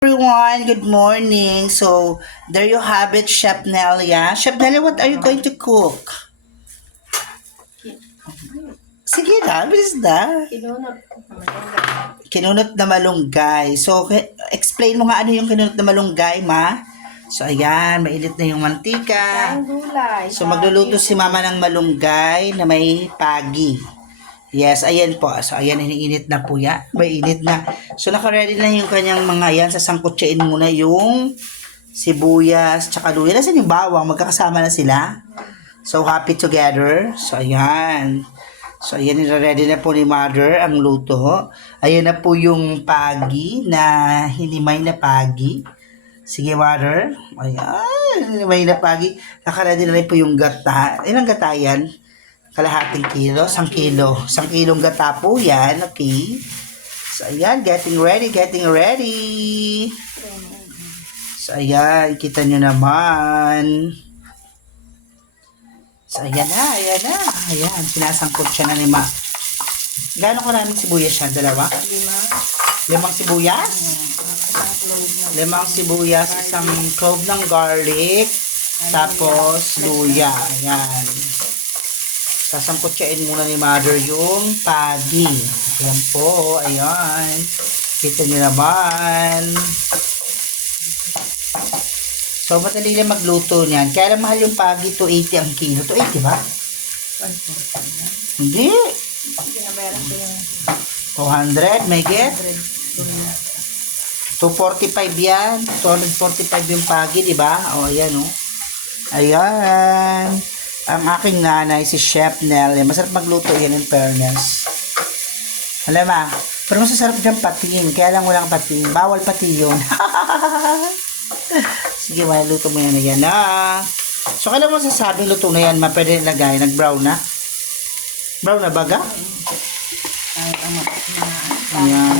Everyone, good morning. So, there you have it, Chef Nelia. Chef Nelia, what are you going to cook? Sige na, bilis na. Kinunot na malunggay. So, explain mo nga ano yung kinunot na malunggay, ma. So, ayan, mainit na yung mantika. So, magluluto si mama ng malunggay na may pagi. Yes, ayan po. So, ayan, iniinit na po yan. Mainit na. So, naka-ready na yung kanyang mga yan. Sasangkutsain muna yung sibuyas, tsaka luya. Nasaan yung bawang? Magkakasama na sila. So, happy together. So, ayan. So, ayan, nire-ready na po ni Mother ang luto. Ayan na po yung pagi na hinimay na pagi. Sige, Mother. Ayan, hinimay na pagi. Naka-ready na rin po yung gata. Ilang gata yan? Kalahating kilo, 1 kilo. 1 kilong gata po yan, okay? So, ayan, getting ready. So, ayan, kita nyo naman. So, ayan na. Ayan, sinasangkot siya na ni Ma. Gano'n ko sibuyas siya? 2? 5 sibuyas? 5 sibuyas, 1 clove ng garlic, tapos luya. Ayan. Sasangkutsain muna ni Mother yung pagi. Ayan po, ayan. Kita niyo naman. So, madali lang magluto niyan. Kaya lang mahal yung pagi, 280 ang kilo. 280 ba? 140. Hindi. 200, may get? 245 yan. 245 yung pagi, di ba? O, ayan o. Ayan. Ang aking nanay, si Chef Nelly. Masarap magluto yan in fairness. Alam ma, pero masasarap dyan pating. Kaya lang walang pating. Bawal pati yun. Sige, luto mo yan na yan. So, kailan mo sasabing luto na yan, ma? Pwede nilagay. Nag-brown na? Brown na baga? Ayan.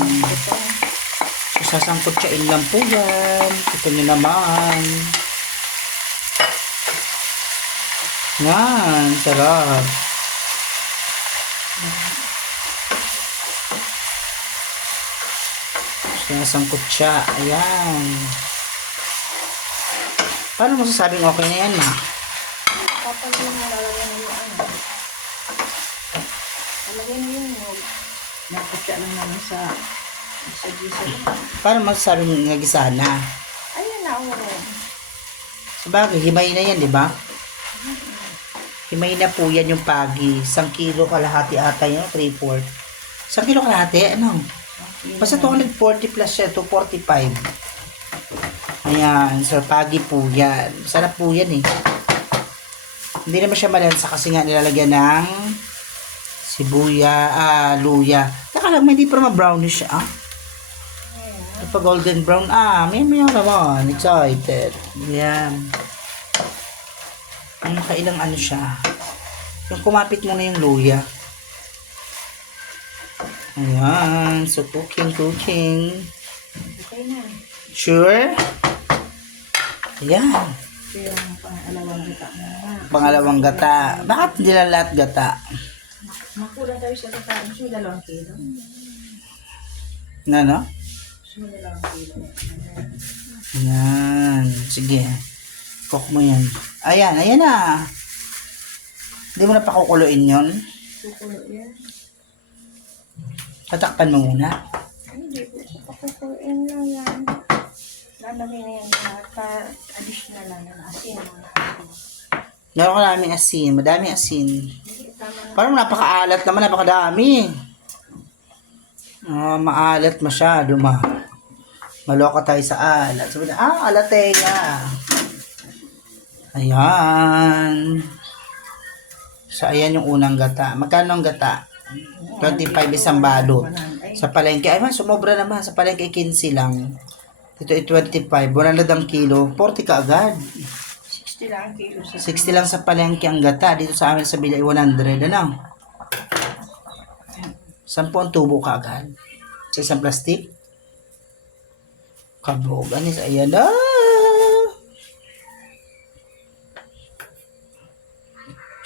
So, sasangkutsain lang po yan. Ito nyo naman. Yan, sarap. Sinasangkot siya. Ayan. Paano mo sasabing okay na yan, ma? Kapag yung nalalagyan mo yung ano. Lalagyan mo yung nakutsa lang naman sa gisa lang. Paano mo sasabing nagisa na? Ayan na, oo. Sabagay, himay na yan, di ba? Himay na po yan yung pagi. 1 kilo kalahati ata yun, 3/4. 1 kilo kalahati, ano? Basta 240 plus siya, 245. Ayan, so pagi po yan. Sarap po yan eh. Hindi naman siya malansa kasi nga nilalagyan ng luya. Saka lang, hindi pa naman brownish siya, ah. Pa golden brown, may naman. Excited. Ayan. Kailang ano siya. Yung kumapit mo na yung luya. Ayan. So, cooking. Okay na. Sure? Ayan. Ito yung pangalawang gata na. Pangalawang gata. Bakit hindi lang lahat gata? Makulang tayo sa gata. Gusto mo 2 kilo? Ano? Gusto mo 2 kilo? Ayan. Sige. Cook mo yan. Ayan na. Hindi mo na pakukuluin yun. Kukulo yan. Tatakpan mo muna. Hindi po. Pakukuloin lang yan. Lalagay na yan lahat para additional lang na asin. Meron ka namin asin. Madami asin. Hindi, tama na. Parang napakaalat naman. Napakadami. Maalat masyado, ma. Maloka tayo sa alat. Sabi na, alate na. Ayan. So, ayan yung unang gata. Magkano ang gata? 25 isang balot. Sa palengke, sumobra naman. Sa palengke, 15 lang. Dito ay 25. 100 ang kilo. 40 ka agad. 60 lang ang kilo. 60 lang sa palengke ang gata. Dito sa amin sa bilay, 100. Ano? 10 ang tubo ka agad. Sa isang plastic. Kabog. Anis, ayan na.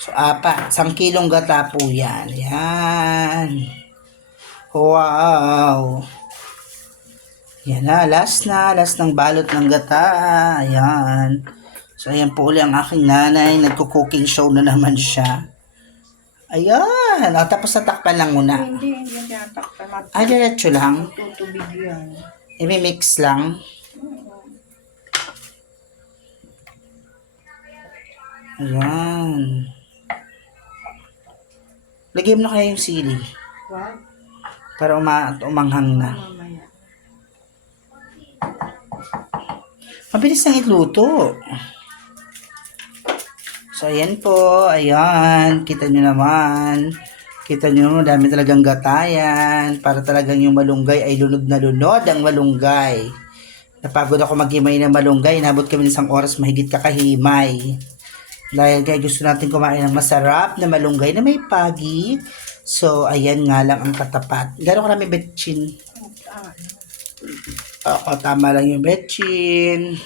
So, 1 kilong gata po yan. Yan. Wow. Yan na, last ng balot ng gata. Ayan. So, ayan po uli ang aking nanay. Nagko-cooking show na naman siya. Ayan. Tapos natakpan lang muna. Hindi yung tinatakpan. Ay, diretso lang. Tutubig yan. I-mix lang. Ayan. Lagyan mo na kaya yung sili. Wag. Para umanghang na. Mamaya. Mabilis nang itluto. So, ayan po. Ayan. Kita nyo naman. Kita nyo, dami talagang gatayan. Para talagang yung malunggay ay lunod na lunod ang malunggay. Napagod ako maghimay ng malunggay. Nabot kami ng isang oras mahigit kakahimay. Dahil kaya gusto natin kumain ng masarap na malunggay na may pagi. So, ayan nga lang ang katapat. Gano'n karami betchin? Ako, tama lang yung betchin.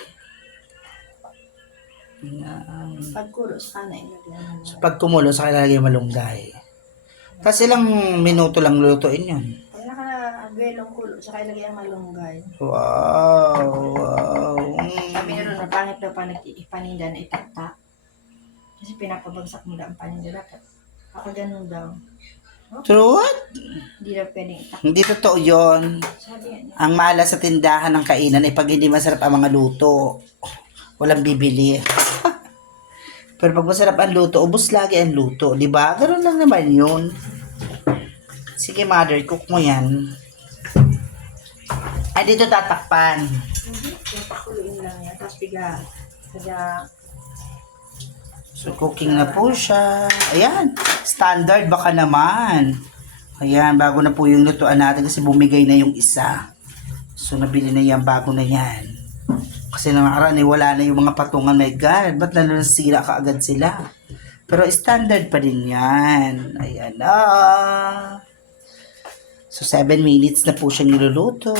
Pagkulo sa kanan, ilagyan mo. So, pag kumulo, sa kailalagay yung malunggay. Tapos ilang minuto lang lutuin yun. Pag naka-agwelong kulo, saka ilagay ang malunggay. Wow. Sabi nila na pangit daw pa ipaninda na itaktak. Kasi pinapabagsak mo lang ang paninda dapat. Ako ganun daw. Truth? Hindi daw pwedeng itaktak. Hindi totoo yun. Sabi yan. Ang malas sa tindahan ng kainan ay pag hindi masarap ang mga luto, walang bibili. Pero pag masarap ang luto, ubos lagi ang luto. Di ba? Ganun lang naman yun. Sige, mother, cook mo yan. Ay, dito tatakpan. Yung pakuluin lang yan. Tapos biga. So, cooking na po siya. Ayan. Standard baka naman. Ayan, bago na po yung lutuan natin kasi bumigay na yung isa. So, nabili na yan, bago na yan. Kasi nang nakaraan, wala na yung mga patungan. My God, ba't lalo nasira kaagad sila? Pero standard pa din yan. Ayan na. So, 7 minutes na po siya niluluto.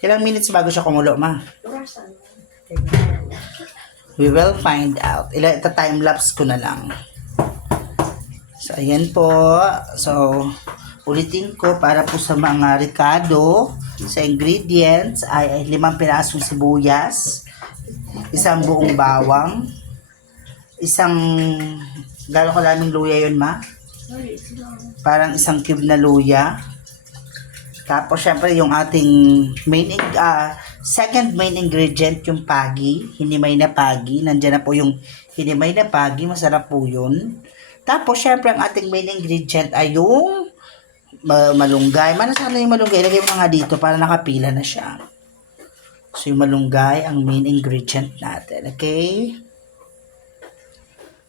Ilang minutes bago siya kumulo, ma? Orasan. We will find out. Time-lapse ko na lang. So, ayan po. So, ulitin ko para po sa mga Ricardo, sa ingredients ay 5 pirasong sibuyas, isang buong bawang, isang, gano'ng kalaming luya yun, ma? Parang isang cube na luya. Tapos, syempre, yung ating second main ingredient, yung pagi, hinimay na pagi. Nandiyan na po yung hinimay na pagi, masarap po yun. Tapos, syempre, ang ating main ingredient ay yung malunggay. Sana yung malunggay, lagay mo nga dito para nakapila na siya. So, yung malunggay, ang main ingredient natin. Okay?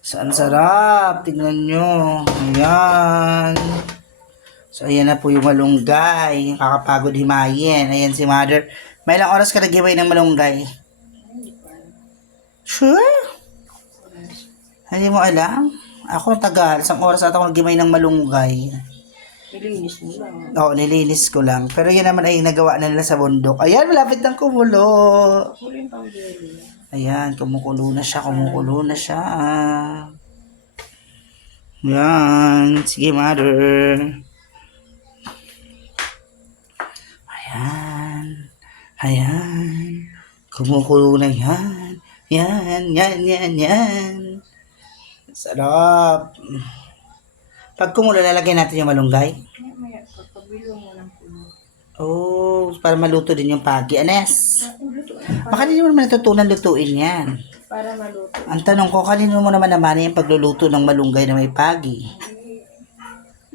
So, ang sarap. Tingnan nyo. Ayan. So, ayan na po yung malunggay. Kakapagod himayin. Ayan si mother. May ilang oras ka nag-himay ng malunggay? Sure? Hindi mo alam? Ako tagal. Isang oras ata ako nag-himay ng malunggay. Nilinis mo lang. Oo, nilinis ko lang. Pero yun naman ay nagawa na nila sa bundok. Ayan, malapit ng kumulo. Kulo yung pambili. Ayan, kumukulo na siya, kumukulo na siya. Ayan, sige mother. Ayan, ayan. Kumukulo na yan. Yan. Sarap. Pag kumulo, lalagyan natin yung malunggay. Maya, pagpabilo mo ng pulo. Oh, para maluto din yung pagi. Anes, Luto. baka hindi mo naman natutunan lutuin yan. Para maluto. Ang tanong ko, kanino mo naman yung pagluluto ng malunggay na may pagi?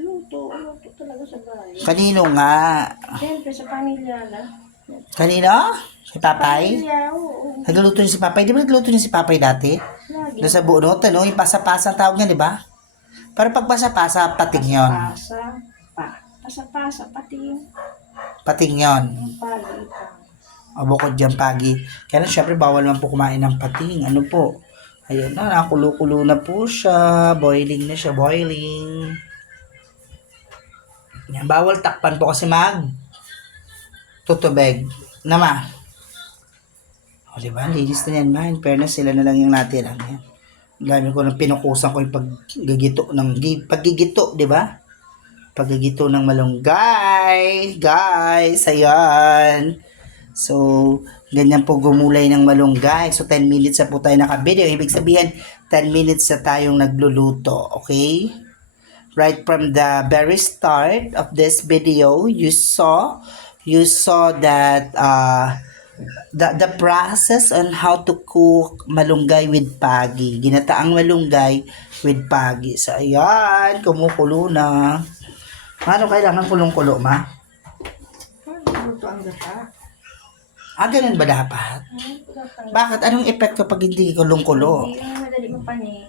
Luto talaga sa bahay. Kanino nga? Siyempre, sa pamilya lang. Kanino? Si Papay? Pamilya, oo. Nagluto niya si Papay. Di ba nagluto niya si Papay dati? Lagi. Doon sa bunot, yung pasa-pasa ang tawag niya, di ba? Para pag pasa-pasa, pating yon. Pasa-pasa, pati yung Pating yon. pagi pa. O bukod dyan, pagi. Kaya lang, syempre, bawal man po kumain ng pating. Ano po? Ayun na, nakulo-kulo na po siya. Boiling na siya, boiling. Yan, bawal takpan po kasi tutubig. Nama. O, diba? Linis na yan, man. Fairness, sila na lang yung natirang yan. Ang dami ko nang pinukusan ko yung paggigito, di ba? Pagagito ng malunggay. Guys, ayan. So, ganyan po gumulay ng malunggay. So, 10 minutes na po tayo naka-video. Ibig sabihin, 10 minutes na tayong nagluluto. Okay? Right from the very start of this video, you saw that the process on how to cook malunggay with pagi. Ginataang malunggay with pagi. So, ayan, kumukulo na. Ano kailangan kulong-kulo, ma? Luto ang gata. Ganun ba dapat? Bakit? Anong epekto pag hindi kulong-kulo? Hindi madali mapanis.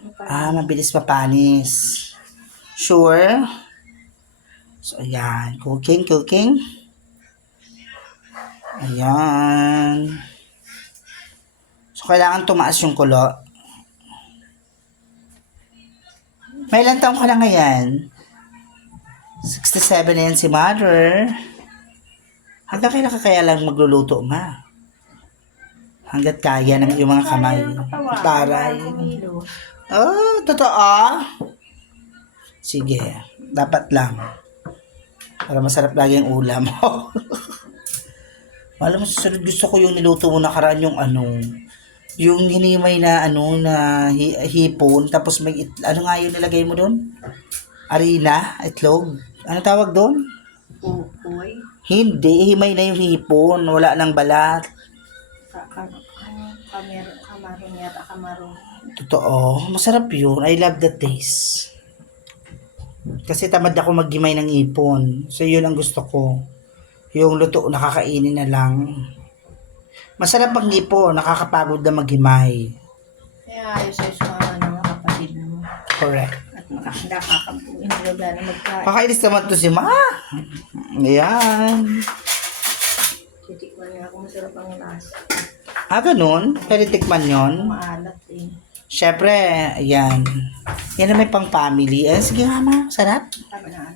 Mabilis mapanis. Sure? So, ayan. Cooking. Ayan. So, kailangan tumaas yung kulo. May ilang taong ka lang ngayon? 67 na yan si mother. Hanggang kailan ka kaya lang magluluto, ma? Hanggat kaya ng iyong mga kamay. Taray. Oh, totoo? Sige. Dapat lang. Para masarap lagi ang ulam. Alam mo, susunod gusto ko yung niluto mo nakaraan yung yung hinimay na hipon, tapos may ano nga yung nilagay mo doon? Harina, itlog. Ano tawag doon? Uy. Hindi, himay na yung hipon, wala nang balat. Kamarong. Totoo, masarap yun. I love the taste. Kasi tamad ako maghimay ng hipon. So yun ang gusto ko. Yung luto, nakakainin na lang. Masarap ang hipon, nakakapagod na maghimay. Kaya ayos-ayos mga kapatid mo. Correct. At nakakabuin nila na magkain. Pakainis naman to si Ma. Ayan. Titikman niya ako masarap ang lasa. Ganun. Pwede tikman yun. Maalat eh. Siyempre, ayan. Yan na may pang family. Sige nga, Ma. Sarap. Tama na.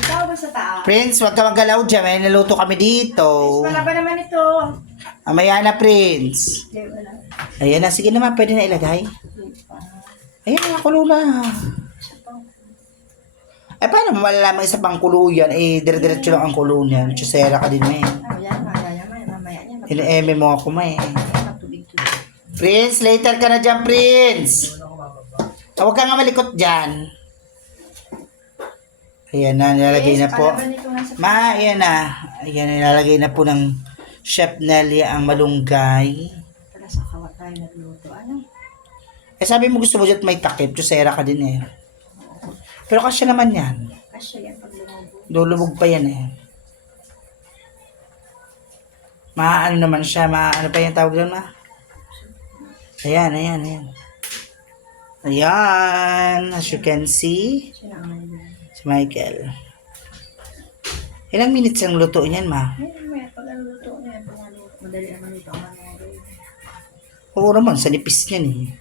Ikaw ba sa taas? Prince, wag ka magalaw dyan. May naluto kami dito. Wala ba naman ito? Amaya na, Prince. Hindi, wala. Ayan na. Sige naman, pwede na ilagay. Ayan na, kulo na. Paano mo malalaman isa pang kulo yan? Dire-diretso lang ang kulo niyan. Chusera ka din, eh. Mamaya niya. Ine-eme mo ako, ma, eh. Matubig-tubig. Prince, later ka na dyan, Prince. Huwag ka nga malikot dyan. Ayan na, nilalagay na po. Ma, ayan na. Ayan, nilalagay na po ng Chef Nelly ang malunggay. Tara sa kawat tayo nagluto. Ano? Sabi mo gusto mo dyan may takip. Chusera ka din, eh. Pero kasya naman yan. Kasya yan pag lumubog. Lulubog pa yan, eh. Ano naman siya, ano pa yung tawag doon, ma? Ayan. Ayan, as you can see, si Michael. Ilang minutes ang luto niyan, ma? May pag luto na yan, madali naman ito ang Oo naman, sa nipis niyan, eh.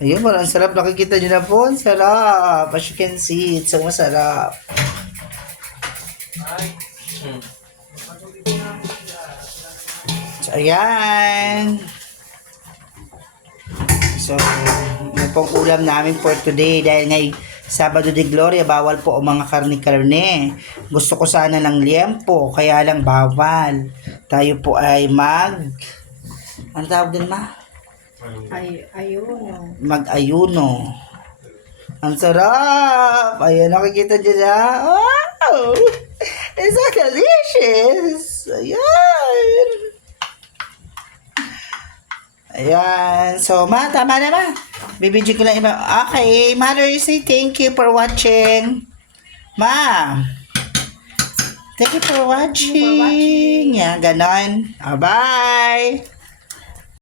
Ayun, ang sarap. Nakikita nyo na po, ang sarap. As you can see, it's so masarap. So, ayan. So, yun pong ulam namin for today. Dahil ngay Sabado de Gloria, bawal po ang mga karne-karne. Gusto ko sana ng liempo, kaya lang bawal. Tayo po ay ano tawag din, ma? Ayuno. Mag-ayuno. Ang sarap! Ayan, nakikita nyo na. Wow! It's so delicious! Ayan! Ayan. So, ma, tama na, ma. Bibidyo ko lang iba. Okay, mother, you say thank you for watching. Ma, thank you for watching. Yan, ganon. Bye!